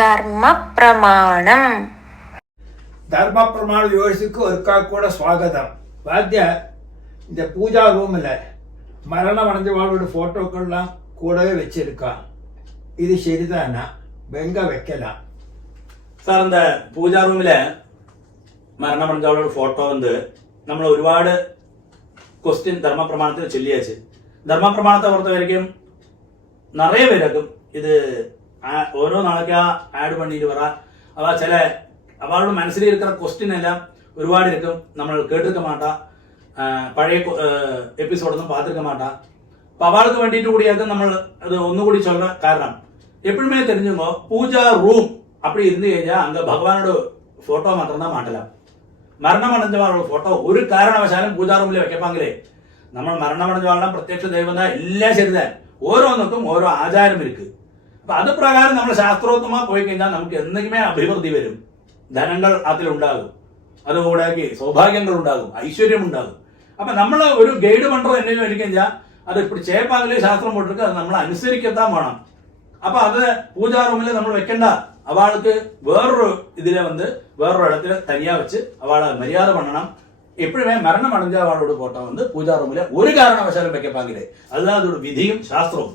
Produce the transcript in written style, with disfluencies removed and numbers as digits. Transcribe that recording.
ധർമ്മ പ്രമാണം. தர்ம பிரமாண யோசிக்கு ஒருக்கா கூட ஸ்வாகதம். வாத்திய இந்த பூஜா ரூமில் மரணம் அடைஞ்சவாளோட ஃபோட்டோக்கள்லாம் கூடவே வச்சிருக்கான். இது சரிதானா? எங்க வைக்கலாம் സാർ இந்த பூஜா ரூமில் மரணம் அடைஞ்சவளோட ഫോട്ടോ നമ്മൾ ഒരുപാട് ക്വസ്റ്റ്യൻ ധർമ്മപ്രമാണത്തിൽ ചൊല്ലിയാச்சு. ധർമ്മപ്രമാണത്തെ பொறுத்த வரைக்கும் நிறைய பேருக்கும் இது ഓരോ നാളേക്കാ ആഡ് பண்ணிட்டு வரா. அவ சில அவளோட மனசில் இருக்கிற கொஸ்டின் எல்லாம் ഒരുപാട് இருக்கும். നമ്മൾ കേട്ടിருக்க மாட்டா, பழைய எபிசோடொന്നും பார்த்துருக்க மாட்டா. அப்போ அவளுக்கு வேண்டிட்டு கூடியாக்க நம்ம அது ஒன்றுകൂടി சொல்ற காரணம் எப்பவுமே தெரிஞ்சுங்கோ, பூஜா ரூம் அப்படி இருந்து കഴിഞ്ഞാൽ அங்கே பகவானோட ஃபோட்டோ மாத்திரம் தான் மாட்டலாம். മരണം അടഞ്ഞവാളുടെ ഫോട്ടോ ഒരു കാരണവശാലും പൂജാ റൂമിൽ വെക്കപ്പാങ്കിലേ നമ്മൾ മരണമടഞ്ഞവാളുടെ പ്രത്യക്ഷ ദൈവം എല്ലാം ശരിതാ. ഓരോന്നൊക്കും ഓരോ ആചാരം ഇരിക്ക്. അപ്പൊ അത് പ്രകാരം നമ്മൾ ശാസ്ത്രോത്തമായി പോയി കഴിഞ്ഞാൽ നമുക്ക് എന്തെങ്കിലും അഭിവൃദ്ധി വരും, ധനങ്ങൾ അതിലുണ്ടാകും, അതുകൂടാക്കി സൗഭാഗ്യങ്ങൾ ഉണ്ടാകും, ഐശ്വര്യം ഉണ്ടാകും. അപ്പൊ നമ്മൾ ഒരു ഗൈഡ് പണ്ടോ എന്തെങ്കിലും എടുക്കഴിഞ്ഞാൽ അത് ഇപ്പോൾ ചേപ്പാങ്കിലേ ശാസ്ത്രം പോട്ടിருக்கு, അത് നമ്മൾ അനുസരിക്കത്താൻ വേണം. അപ്പൊ അത് പൂജാ റൂമിൽ നമ്മൾ വെക്കണ്ട. അവൾക്ക് വേറൊരു ഇതിലെ വേറൊരു ഇടത്തിൽ തനിയാ വെച്ച് അവളെ മര്യാദ പണണം. എപ്പോഴുമേ മരണം അടഞ്ഞ അവളോട് ഫോട്ടോ പൂജാ റൂമിൽ ഒരു കാരണവശാലും വെക്കപ്പാങ്കിലേ. അല്ലാതെ ഒരു വിധിയും ശാസ്ത്രവും